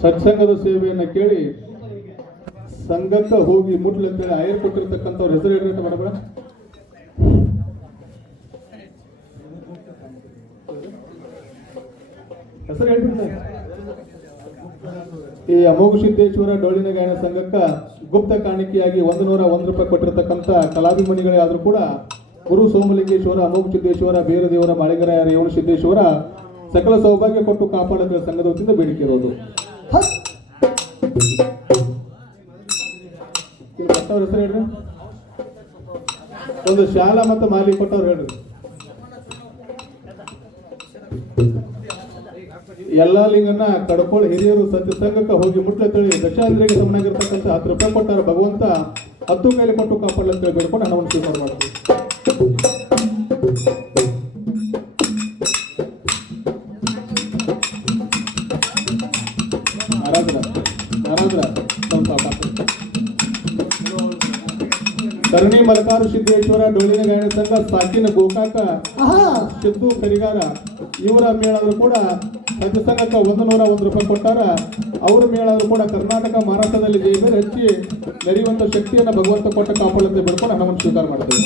ಸತ್ಸಂಗದ ಸೇವೆಯನ್ನು ಕೇಳಿ ಸಂಘಕ್ಕೆ ಹೋಗಿ ಮುಟ್ಲಿ ಅಂತೇಳಿ ಆಯರ್ ಕೊಟ್ಟಿರ್ತಕ್ಕಂಥವ್ರ ಹೆಸರು ಹೇಳ್ರಿ ಅಂತ ಮಾಡಬೇಡ ಹೆಸರು ಹೇಳ್ಬಿಡ್ತಾರೆ ಈ ಅಮೋಘ ಸಿದ್ದೇಶ್ವರ ಡೊಳ್ಳಿನ ಗಾಯನ ಸಂಘಕ್ಕೆ ಗುಪ್ತ ಕಾಣಿಕೆಯಾಗಿ ಒಂದು ನೂರ ಒಂದು ರೂಪಾಯಿ ಕೊಟ್ಟಿರತಕ್ಕಂಥ ಕಲಾಭಿಮಾನಿಗಳೇ ಆದ್ರೂ ಕೂಡ ಗುರು ಸೋಮಲಿಂಗೇಶ್ವರ ಅಮೋಘ ಸಿದ್ದೇಶ್ವರ ಬೇರದೇವರ ಮಾಳಿಗರ ರೇವಣ ಸಿದ್ದೇಶ್ವರ ಸಕಲ ಸೌಭಾಗ್ಯ ಕೊಟ್ಟು ಕಾಪಾಡಬೇಕು ಸಂಘದ ವತಿಯಿಂದ ಬೇಡಿಕೆ ಇರೋದು. ಹೇಳ್ರಿ. ಒಂದು ಶಾಲಾ ಮತ್ತು ಮಾಲಿ ಕೊಟ್ಟವ್ರು ಹೇಳ್ರಿ. ಎಲ್ಲಾ ಲಿಂಗನ್ನ ಕಡ್ಕೊಳ್ಳಿ ಹಿರಿಯರು ಸತ್ಯ ಸಂಘಕ್ಕೆ ಹೋಗಿ ಮುಟ್ಲೆ ತಳಿ ದಶಾಂದ್ರಿಗೆ ಸಮನಾಗಿರ್ತಕ್ಕಂಥ ಹತ್ತು ರೂಪಾಯಿ ಕೊಟ್ಟಾರ ಭಗವಂತ ಹತ್ತು ಕೈಲಿ ಕೊಟ್ಟು ಕಾಪಾಡಲಿ ಅಂತ ಹೇಳಿ ಬೇಡ್ಕೊಂಡು ಹಣವನ್ನು ಸ್ವೀಕಾರ ಮಾಡ್ತೀವಿ ಮಾತಾಡಿ. ಧರಣಿ ಮಲಕಾರು ಸಿದ್ದೇಶ್ವರ ಡೋಲಿನ ಗಾಯನ ಸಂಘ ಸಾಕಿನ ಗೋಕಾಕ ಸಿದ್ದು ಕರಿಗಾರ ಇವರ ಮೇಳಾದ್ರು ಕೂಡ ಪ್ರತಿ ಸಂಘಕ್ಕೆ ಒಂದು ನೂರ ಒಂದು ರೂಪಾಯಿ ಕೊಟ್ಟಾರ. ಅವ್ರ ಮೇಳಾದ್ರು ಕೂಡ ಕರ್ನಾಟಕ ಮಹಾರಾಷ್ಟ್ರದಲ್ಲಿ ಜೈಬೇರ್ ಹೆಚ್ಚಿ ನೆರೆಯುವಂತ ಶಕ್ತಿಯನ್ನು ಭಗವಂತ ಕೊಟ್ಟ ಕಾಪಾಡುತ್ತೆ ಬಿಡ್ಕೊಂಡು ಹಣವನ್ನು ಸ್ವೀಕಾರ ಮಾಡ್ತೇವೆ.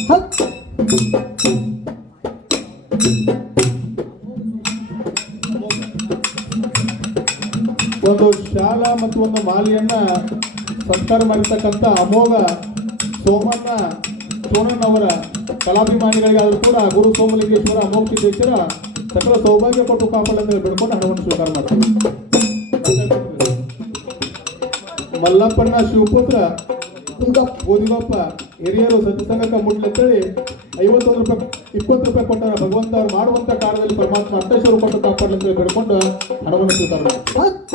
ಒಂದು ಶಾಲಾ ಮತ್ತು ಒಂದು ಮಾಲಿಯನ್ನ ಸತ್ಕಾರ ಮಾಡಿರ್ತಕ್ಕಂಥ ಅಮೋಘ ಸೋಮಣ್ಣ ಸೋಣನ್ ಅವರ ಕಲಾಭಿಮಾನಿಗಳಿಗಾದ್ರೂ ಕೂಡ ಗುರು ಸೋಮಲಿಂಗೇಶ್ವರ, ಅಮೋಘ ಸಿದ್ದೇಶ್ವರ ಸಕಲ ಸೌಭಾಗ್ಯ ಕೊಟ್ಟು ಕಾಪಾಡಂತೆ ಬಿಡ್ಕೊಂಡು ಹಣವನ್ನು ಸ್ವೀಕಾರ ಮಾಡ್ತೀವಿ ಮಲ್ಲಪ್ಪಣ್ಣ ಶಿವಪುತ್ರ, ಗೋದಿಗಪ್ಪ ಹಿರಿಯರು ಸತ್ಯಸಂಗಕ್ಕೆ ಮುಟ್ಲೆತ್ತಳಿ ಐವತ್ತೊಂದು ರೂಪಾಯಿ, ಇಪ್ಪತ್ತು ರೂಪಾಯಿ ಕೊಟ್ಟಾರ ಭಗವಂತ ಅವ್ರು ಮಾಡುವಂತ ಕಾಲದಲ್ಲಿ ಪರಮಾತ್ಮ ಅಟ್ಟೇಶ್ವರು ಕೊಟ್ಟು ಕಾಪಾಡಲಿ ಅಂತ ಹೇಳಿ ಬೇಡ್ಕೊಂಡು ಹಣವನ್ನು ಸ್ವೀಕಾರ ಮಾಡ್ತೀವಿ ಹತ್